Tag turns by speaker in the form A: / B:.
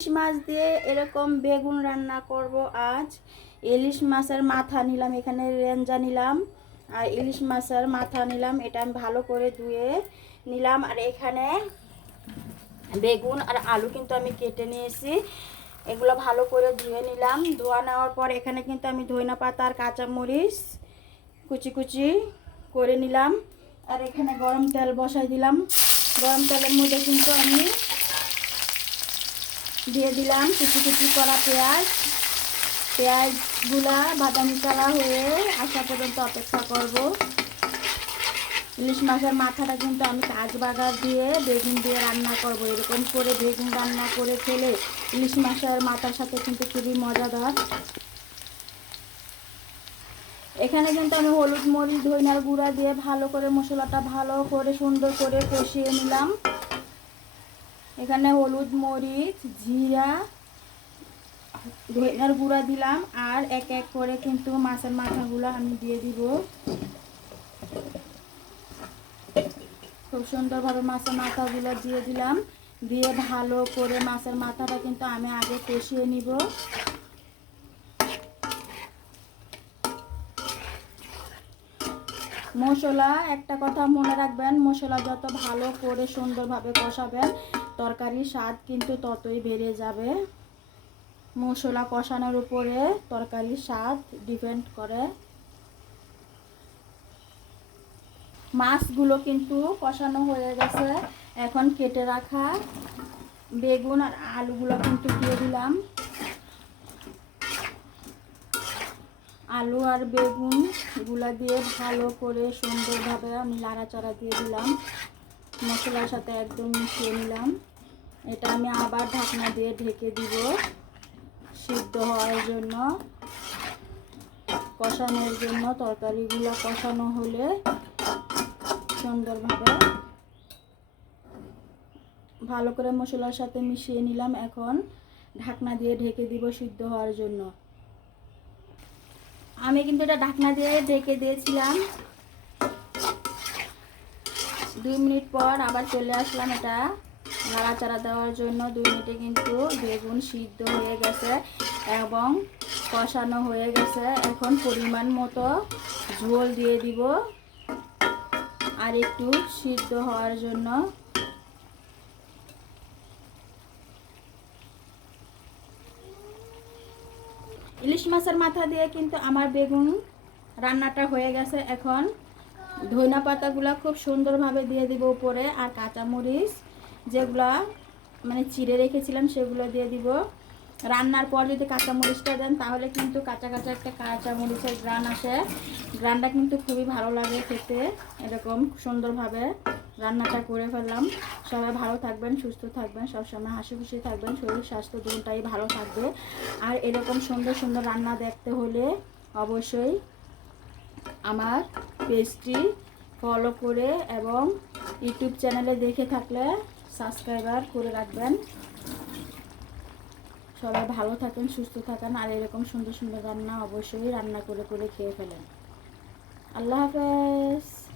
A: ইলিশ মাছ দিয়ে এরকম বেগুন রান্না করব আজ। ইলিশ মাছের মাথা নিলাম, এখানে রেঞ্জা নিলাম। আর ইলিশ মাছের মাথা নিলাম, এটা আমি ভালো করে ধুয়ে নিলাম। আর এখানে বেগুন আর আলু কিন্তু আমি কেটে নিয়েছি। এগুলো ভালো করে ধুয়ে নিলাম। ধোয়া নেওয়ার পর এখানে কিন্তু আমি ধইনা পাতা আর কাঁচামরিচ কুচি কুচি করে নিলাম। আর এখানে গরম তেল বসাই দিলাম। গরম তেলের মধ্যে কিন্তু আমি দিয়ে দিলাম কুচি কুচি করা পেঁয়াজ। পেঁয়াজগুলা বাদামি কালা হয়ে আসা পর্যন্ত অপেক্ষা করব। ইলিশ মাছের মাথাটা কিন্তু আমি কাজ বাগার দিয়ে বেগুন দিয়ে রান্না করব। এরকম করে বেগুন রান্না করে খেলে ইলিশ মাছের মাথার সাথে কিন্তু খুবই মজাদার। এখানে কিন্তু আমি হলুদ মরিচ, ধইনার গুঁড়া দিয়ে ভালো করে মশলাটা ভালো করে সুন্দর করে কষিয়ে নিলাম। এখানে হলুদ মরিচ, জিরা ধইনার গুঁড়া দিলাম আর এক এক করে কিন্তু মাছের মাথাগুলো আমি দিয়ে দিব। খুব সুন্দরভাবে মাছের মাথাগুলো দিয়ে দিলাম। দিয়ে ভালো করে মাছের মাথাটা কিন্তু আমি আগে কষিয়ে নিব। মশলা, একটা কথা মনে রাখবেন, মশলা যত ভালো করে সুন্দরভাবে কষাবেন, তরকারির স্বাদ কিন্তু ততই বেড়ে যাবে। মশলা কষানোর উপরে তরকারির স্বাদ ডিপেন্ড করে। মাছগুলো কিন্তু কষানো হয়ে গেছে, এখন কেটে রাখা। বেগুন আর আলুগুলো কিন্তু দিয়ে দিলাম। আলু আর বেগুনগুলা দিয়ে ভালো করে সুন্দরভাবে আমি লাড়াচাড়া দিয়ে দিলাম। মশলার সাথে একদম মিশিয়ে নিলাম। এটা আমি আবার ঢাকনা দিয়ে ঢেকে দিব সিদ্ধ হওয়ার জন্য। কষানোর জন্য তরকারিগুলো কষানো হলে সুন্দরভাবে ভালো করে মশলার সাথে মিশিয়ে নিলাম। এখন ঢাকনা দিয়ে ঢেকে দিব সিদ্ধ হওয়ার জন্য। আমি কিন্তু এটা ঢাকনা দিয়ে ঢেকে দিয়েছিলাম। দুই মিনিট পর আবার চলে আসলাম এটা নাড়াচাড়া দেওয়ার জন্য। দুই মিনিটে কিন্তু বেগুন সিদ্ধ হয়ে গেছে এবং কষানো হয়ে গেছে। এখন পরিমাণ মতো ঝোল দিয়ে দিব আর একটু সিদ্ধ হওয়ার জন্য। ইলিশ মাছের মাথা দিয়ে কিন্তু আমার বেগুন রান্নাটা হয়ে গেছে এখন। ধইনা পাতাগুলো খুব সুন্দরভাবে দিয়ে দিব উপরে আর কাঁচামরিচ যেগুলা মানে চিড়ে রেখেছিলাম সেগুলো দিয়ে দিব। রান্নার পর যদি কাঁচামরিচটা দেন তাহলে কিন্তু কাঁচা কাঁচা একটা কাঁচামরিচের গ্রান আসে। গ্রানটা কিন্তু খুবই ভালো লাগে খেতে, এরকম সুন্দরভাবে। রান্নাটা করে ফেললাম। সবাই ভালো থাকবেন, সুস্থ থাকবেন, সবসময় হাসি খুশি থাকবেন। শরীর, স্বাস্থ্য দুটাই ভালো থাকবে। আর এরকম সুন্দর সুন্দর রান্না দেখতে হলে অবশ্যই আমার পেজটি ফলো করে এবং ইউটিউব চ্যানেলে দেখে থাকলে সাবস্ক্রাইবার করে রাখবেন। সবাই ভালো থাকেন, সুস্থ থাকেন। আর এরকম সুন্দর সুন্দর রান্না অবশ্যই রান্না করে করে খেয়ে ফেলেন। আল্লাহ হাফেজ।